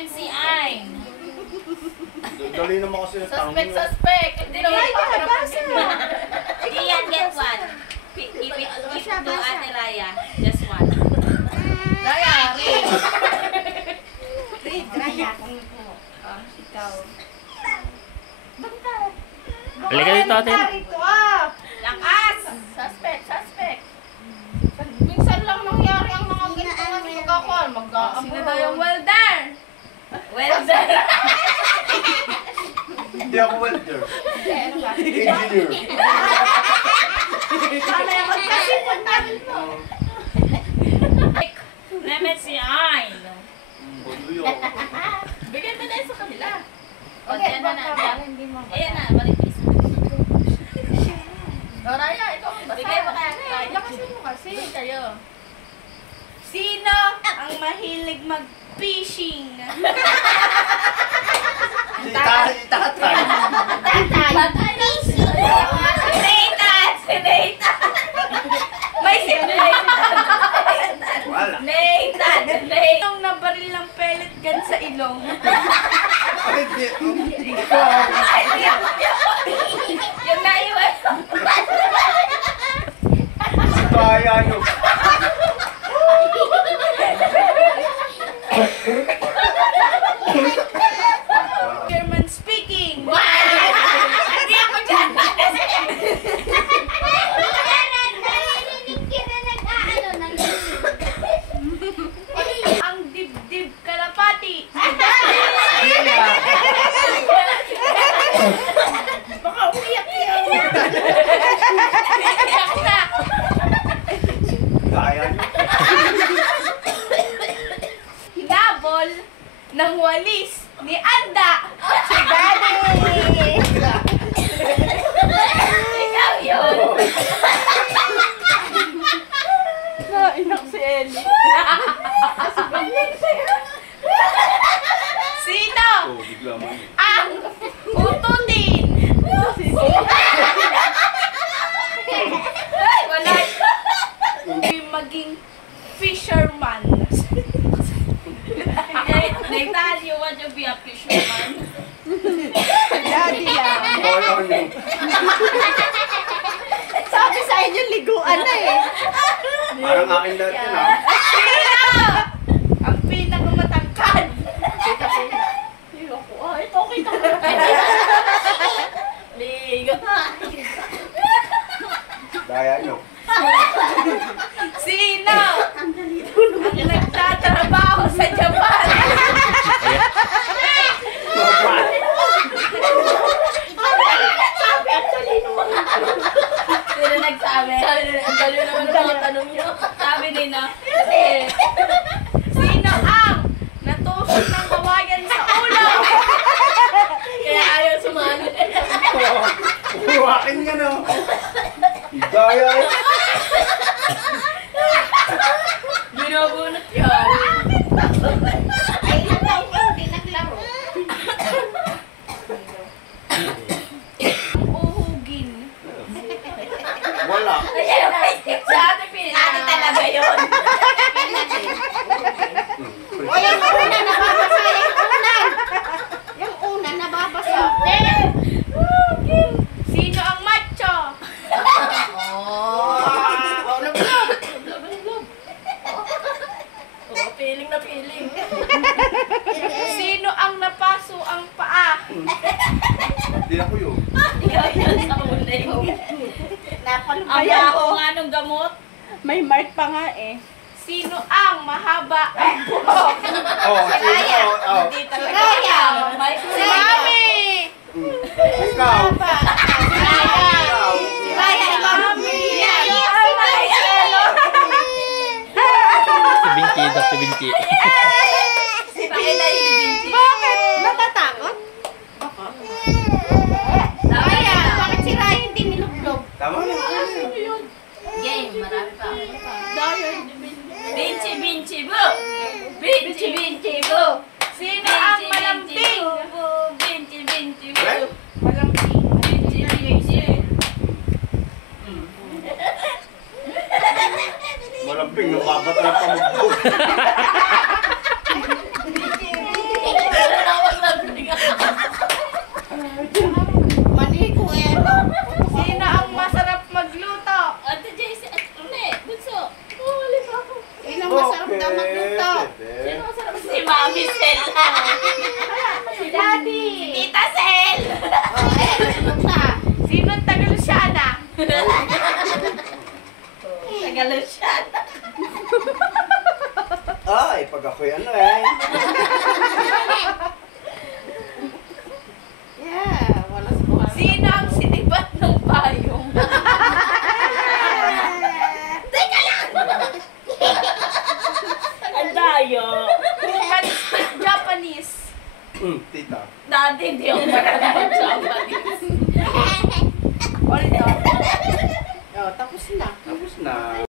Named si Ayn. Dali naman kasi ng tanong. Suspect. Hindi naman basa. Ian, get one. Give it to Ate Raya. Just one. Raya, read. Read, Raya. Ikaw. Halika dito, Ate. Lakas! Suspect. Minsan lang nangyari ang mga ganito na magkakuan. Sino daw yung welder? Welder! Hindi ako welder. Engineer. Sana yung magkasipon namin mo. Named si Ayn. Bundo Bigyan mo na sa kanila. Okay, Ayan na. Ayan na, balik please. Raya, ikaw ang basa. Bigay mo kaya. Lakasin mo kasi. Kayo. Sino ang mahilig mag-fishing? Si tatay. Tatay. Si Nathan. May simulation. Wala. Nathan. Nung nabaril ng pellet gun sa ilong. Hindi. Yung naiwan. Kaya nyo. German speaking. Hindi ako dyan. Ang dibdib kalapati. Baka umiyak yan. Iyak na. Kaya nyo. Hinabol ng walis ni Anda. Si Daddy. Ikaw yun. Nainak si Ellie. Sino Oh, bigla mo. ang ututin? Ay, wala. Maging fisherman. Nathan, you want to be a fisherman? Daddy lang. Kaya nyo. Sabi sa inyo, liguan na eh. Parang akin lahat yun ah. Sino ang pinakamatangkad? Ito, kita ko. Ligo. Kaya nyo. Sino ang nagtatrabaho sa Japan? Sabi, ang talino mo. Sino nagsabi? Sabi nila, ang talino naman ang mga tanong nyo. Sabi nila, Sino ang natusok ng kawayan sa ulo? kaya ayaw sumali. Huwakin nga na. Gaya. Binubunot yun. Ay, nataw ko, hindi naglaro. Ang uhugin. Wala. Si Ate Pina. Ate talaga yun. O, yung una, nababasa yung unan. Yung una, nababasa. Sino ang macho? Feeling na feeling. Sino ang napaso ang paa? Hindi ako yun. Ikaw yun sa uling. Ang ako nga nung gamot. May mark pa nga eh. Sino ang mahaba ang buhok? Oh, sino? Oh. Hindi talaga. May Si Mami! Ikaw. Ikaw! Mami! Si Binky daw, si Binky. Si Pina yung binti. Bakit? Natatakot? Raya! Bakit si Raya hindi nilublog? Tama na. Game, marami pa. Dahil Binchi, binchi, boo! Binchi, binchi, boo! sino ang malambing? Binchi, binchi, boo! Malambing. Binchi, binchi. Malambing, nababat na pa magbog. magluto. Sino masarap? Si Mami Sel. Si Daddy. Tita Sel. Sunog na. Sino ang Tagalusyana? Tagalusyana. Ay, pag ako'y ano eh. Yeah, wala sa Sino ang sinibat ng payong? Ang dayo. Who can speak Japanese? Tita. Dati hindi ako marunong